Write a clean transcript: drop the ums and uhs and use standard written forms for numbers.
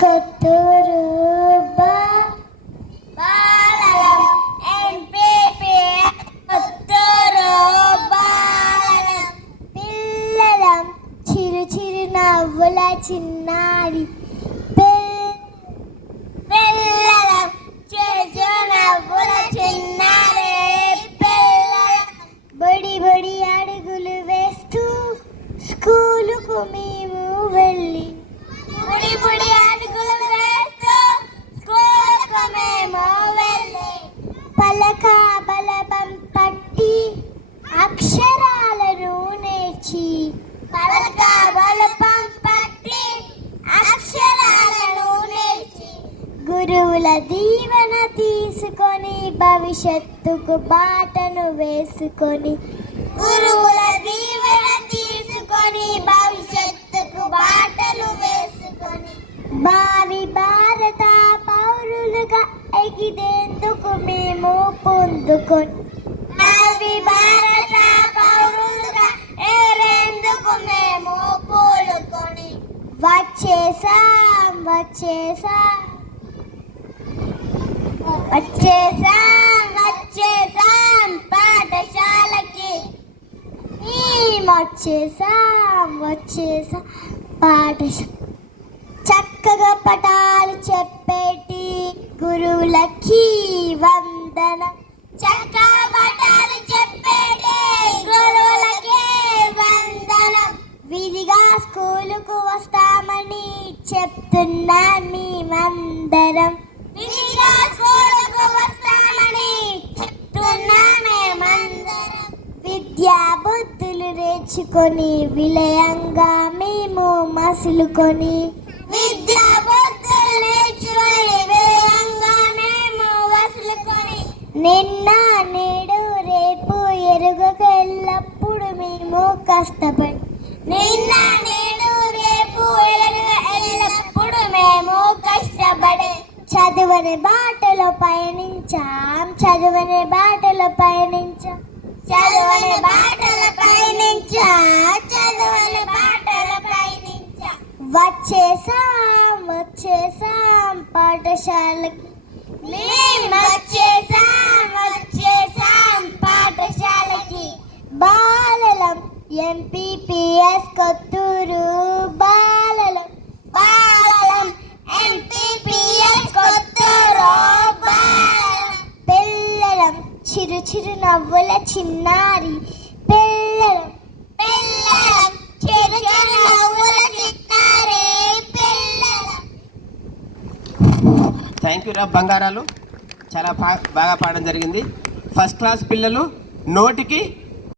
Kotturu బాలలం MPP Kotturu బాలలం పిల్లలం చిరు చిరు నవ్వుల చిన్నారి పిల్లలం చిరు చిరు నవ్వుల చిన్నారి పిల్లలం బడి బడి అడుగులు వేస్తూ స్కూలుకు మేము వెళ్ళి బడి బడి అడుగులు వేస్తూ స్కూలుకు మేము వెళ్ళి పలక బలపం పట్టి అక్షరాలను నేర్చి పలక బలపం పట్టి అక్షరాలను నేర్చి గురువుల దీవెన తీసుకొని భవిష్యత్తుకు బాటను వేసుకొని గురువుల దీవెన తీసుకొని భవిష్యత్తుకు బాటలు వేసుకొని భావి భారత పౌరులుగా ఎగిరేందుకు మేము పొందుకొని భావి భారత పౌరులుగా ఎగిరేందుకు మేము పూలుకొని వచ్చేసాం వచ్చేసాం వచ్చేసాం వచ్చేసాం పాఠశాలకి వచ్చేసాం వచ్చేసాం పాఠశాల చక్కగా పటాలు చెప్పేటి గురువులకి వందనం చక్కగా పటాలు చెప్పేటి గురువులకి వందనం విధిగా స్కూలుకు వస్తామని చెప్తున్నా మేమందరం విధిగా స్కూలుకు వస్తామని చెప్తున్నా మేమందరం విద్యా బుద్ధులు నేర్చుకొని విలయంగా మేము మసులుకొని విద్యా బుద్ధులు నేర్చుకొని విలయంగా మేము మసులుకొని నిన్న నేడు రేపు ఎరుగక ఎల్లప్పుడు మేము కష్టపడి నిన్న నేడు రేపు ఎల్లప్పుడు మేము కష్టపడి చదువని బాటలో పయనించాం చదువని బాటలో పయనించాం చదువని బాటల పయనించా చదువని బాటల పయనించా వచ్చేసాం వచ్చేసాం పాఠశాలకి వచ్చేసాం వచ్చేసాం పాఠశాలకి బాలలం ఎంపీపీఎస్ కొత్తూరు బాలలం బాలలం ఎంపీపీఎస్ కొత్తూరు బాలలం పిల్లలం చిరు చిరు నవ్వుల చిన్నారి పిల్లలం పిల్లలం చిరు చిరు నవ్వుల చిన్నారి పిల్లలం. థ్యాంక్ యూ రా బంగారాలు, చాలా బాగా పాడడం జరిగింది. ఫస్ట్ క్లాస్ పిల్లలు నోటికి